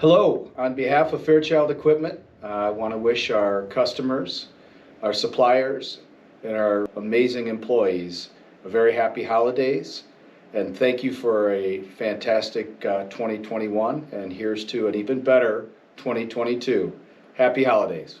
Hello, on behalf of Fairchild Equipment, I want to wish our customers, our suppliers, and our amazing employees a very happy holidays. And thank you for a fantastic 2021, and here's to an even better 2022. Happy holidays.